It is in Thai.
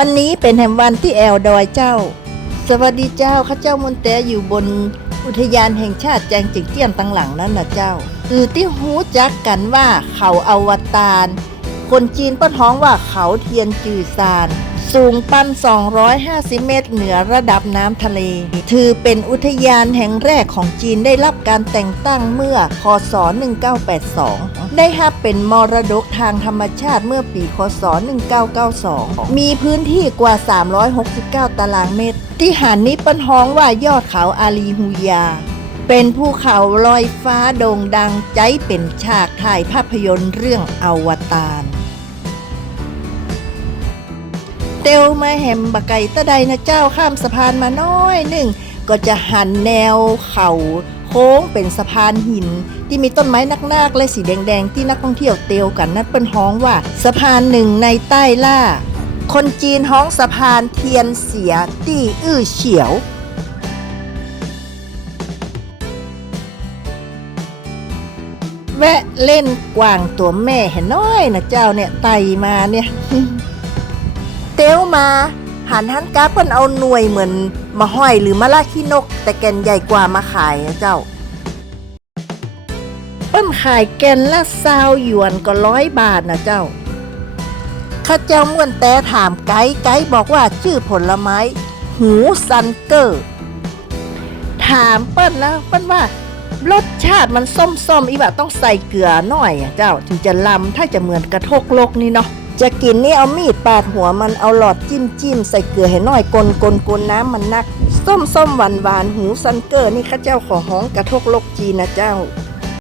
วันนี้เป็นแห่งวันที่แอลดอยเจ้า สวัสดีเจ้าข้าเจ้ามนแต่อยู่บนอุทยานแห่งชาติแจงจิงเจี้ยนตังหลังนั่นนะเจ้าคือที่หูจักกันว่าเขาอวตารคนจีนเปิ้นท้องว่าเขาเทียนจือซาน สูงปัน 250 เมตรเหนือระดับน้ำทะเล ถือเป็นอุทยานแห่งแรกของจีนได้รับการแต่งตั้งเมื่อคศ1982 ได้รับเป็นมรดกทางธรรมชาติเมื่อปีคศ 1992 มีพื้นที่กว่า 369 ตารางเมตร ที่หานนี้เปิ้นฮ้องว่ายอดเขาอาลีฮูยา เป็นภูเขาลอยฟ้าโด่งดังใจเป็นฉากถ่ายภาพยนตร์เรื่องอวตารเตียวมาแหมบะไก่ตะใดนะเจ้าข้ามสะพานมาน้อยหนึ่ง ก็จะหันแนวเขา โค้งเป็นสะพานหิน ที่มีต้นไม้นักๆและสีแดงๆ ที่นักท่องเที่ยวเตียวกันนั่นเป็นฮ้องว่า สะพานหนึ่งในใต้ล่า คนจีนฮ้องสะพานเทียนเสียตี้อื้อเฉียวแวะเล่นกวางตัวแม่เห็นน้อยนะเจ้าเนี่ยไตมาเนี่ย เตียวมา หันหันกาเปิ้นเอาหน่วยเหมือนมาห้อยหรือมาลาขี้นก แต่แกนใหญ่กว่ามาขายนะเจ้า เปิ้นขายแกนละซาวหยวนก็ร้อยบาทนะเจ้าข้าเจ้าม่วนแต่ถามไกด์ไกด์บอกว่าชื่อผลไม้ หูซันเกอร์ ถามเปิ้นแล้วเปิ้นว่ารสชาติมันส้มๆอีแบบต้องใส่เกลือหน่อยอะเจ้า ถึงจะลำถ้าจะเหมือนกระทกโลกนี่เนาะ จะกินนี่เอามีดปาดหัวมันเอาหลอดจิ้มจิ้มใส่เกลือให้หน่อยกลนกลนกลน้ำมันนัก ส้มส้มหวานหวานหูซันเกอร์นี่ข้าเจ้าขอห้องกระทกโลกจีนนะเจ้า